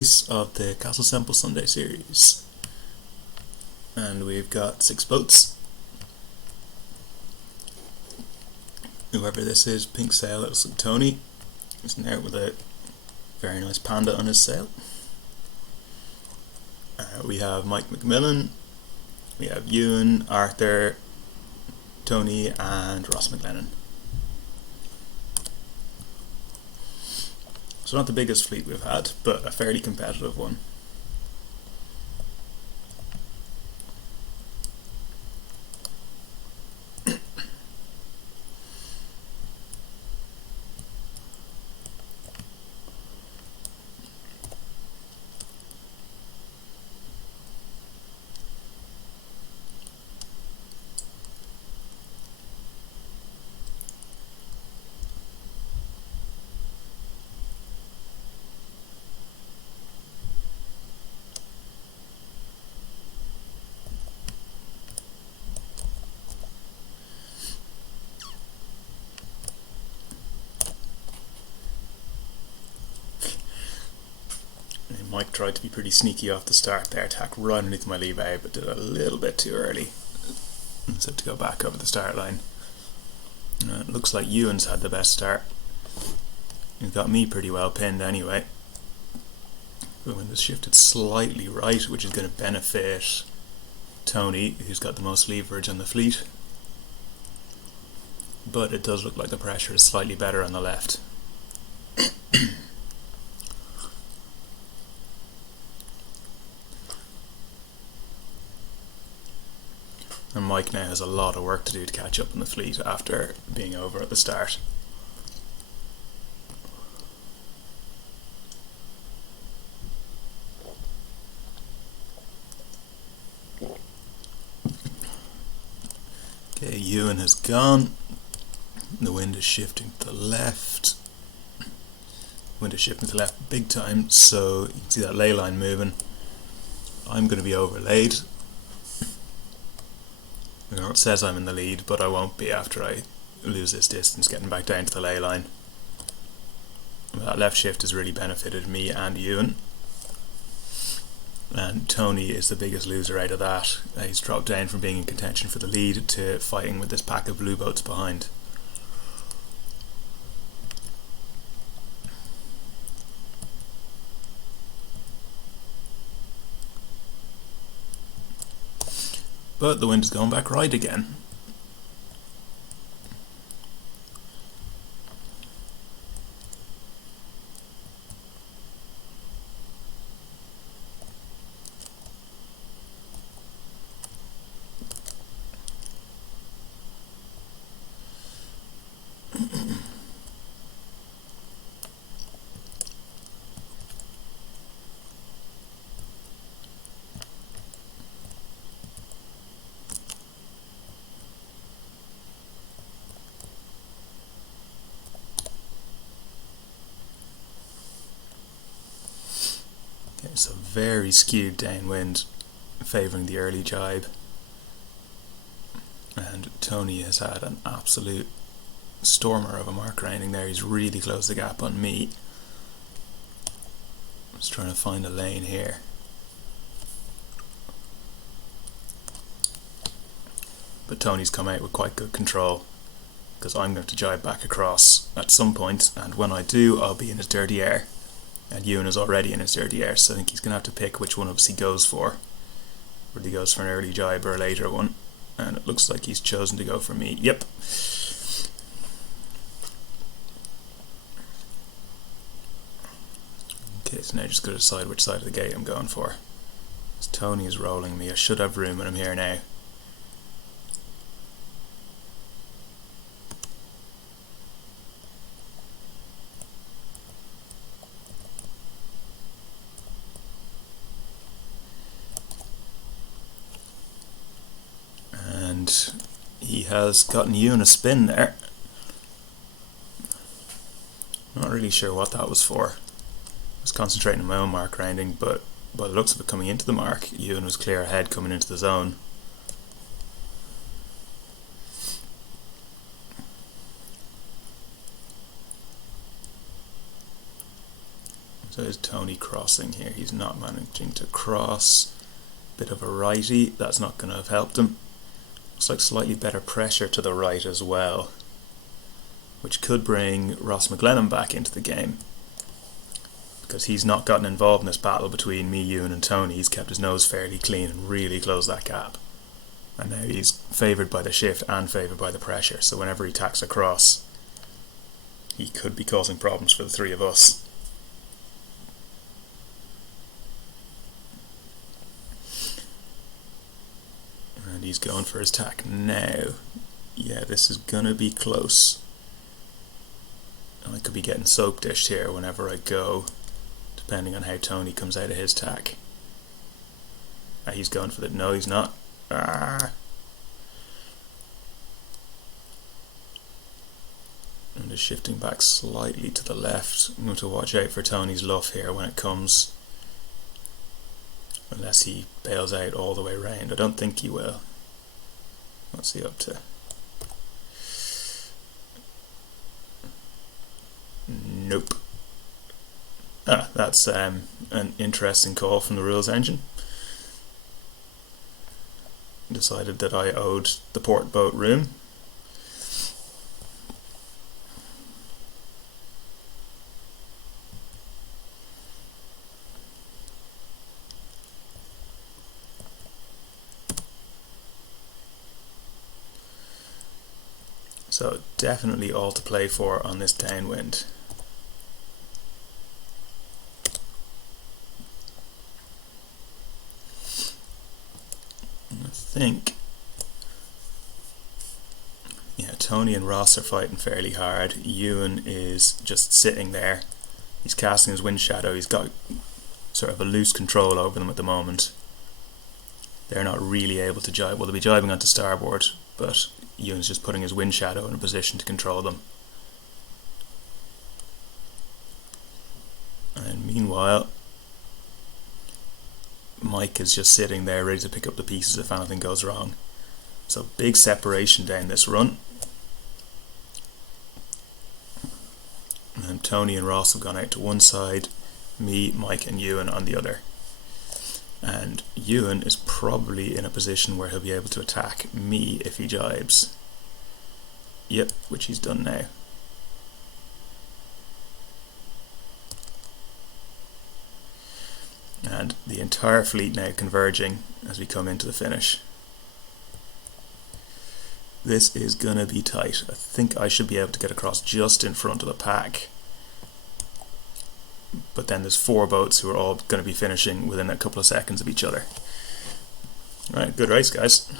of the Castle Semple Sunday series, and we've got 6 boats. Whoever this is, pink sail, it looks like Tony. He's there with a very nice panda on his sail. We have Mike McMillan, we have Ewan, Arthur, Tony, and Ross McLennan. So not the biggest fleet we've had, but a fairly competitive one. Mike tried to be pretty sneaky off the start there, attack right underneath my levee, but did it a little bit too early. So to go back over the start line. It looks like Ewan's had the best start. He's got me pretty well pinned anyway. The wind has shifted slightly right, which is going to benefit Tony, who's got the most leverage on the fleet. But it does look like the pressure is slightly better on the left. And Mike now has a lot of work to do to catch up on the fleet after being over at the start. Okay, Ewan has gone. The wind is shifting to the left. Wind is shifting to the left big time, so you can see that ley line moving. I'm going to be overlaid. It says I'm in the lead, but I won't be after I lose this distance getting back down to the ley line. That left shift has really benefited me and Ewan. And Tony is the biggest loser out of that. He's dropped down from being in contention for the lead to fighting with this pack of blue boats behind. But the wind is going back right again. Okay, so very skewed downwind, favouring the early jibe. And Tony has had an absolute stormer of a mark rounding there. He's really closed the gap on me. I'm just trying to find a lane here. But Tony's come out with quite good control, because I'm going to jibe back across at some point, and when I do, I'll be in his dirty air. And Ewan is already in his dirty air, so I think he's going to have to pick which one of us he goes for. Whether he goes for an early jibe or a later one. And it looks like he's chosen to go for me. Yep. Okay, so now just got to decide which side of the gate I'm going for. As Tony is rolling me, I should have room when I'm here now. He has gotten Ewan a spin there. Not really sure what that was for. I was concentrating on my own mark rounding, but by the looks of it coming into the mark, Ewan was clear ahead coming into the zone. So is Tony crossing here? He's not managing to cross. Bit of a righty, that's not going to have helped him. Looks like slightly better pressure to the right as well, which could bring Ross McGlennon back into the game, because he's not gotten involved in this battle between me, Ewan and Tony. He's kept his nose fairly clean and really closed that gap. And now he's favoured by the shift and favoured by the pressure, so whenever he tacks across, he could be causing problems for the three of us. And he's going for his tack now. Yeah, this is gonna be close. And I could be getting soap dished here whenever I go, depending on how Tony comes out of his tack. He's going for the... No, he's not. I'm just shifting back slightly to the left. I'm going to watch out for Tony's luff here when it comes, unless he bails out all the way round. I don't think he will. What's he up to? Nope. That's an interesting call from the rules engine. Decided that I owed the port boat room. So definitely all to play for on this downwind. I think, yeah, Tony and Ross are fighting fairly hard. Ewan is just sitting there. He's casting his wind shadow. He's got sort of a loose control over them at the moment. They're not really able to jibe. Well, they'll be jibing onto starboard, but Ewan's just putting his wind shadow in a position to control them. And meanwhile, Mike is just sitting there ready to pick up the pieces if anything goes wrong. So big separation down this run. And Tony and Ross have gone out to one side, me, Mike and Ewan on the other. And Ewan is probably in a position where he'll be able to attack me if he jibes. Yep, which he's done now. And the entire fleet now converging as we come into the finish. This is gonna be tight. I think I should be able to get across just in front of the pack. But then there's four boats who are all going to be finishing within a couple of seconds of each other. Alright, good race guys.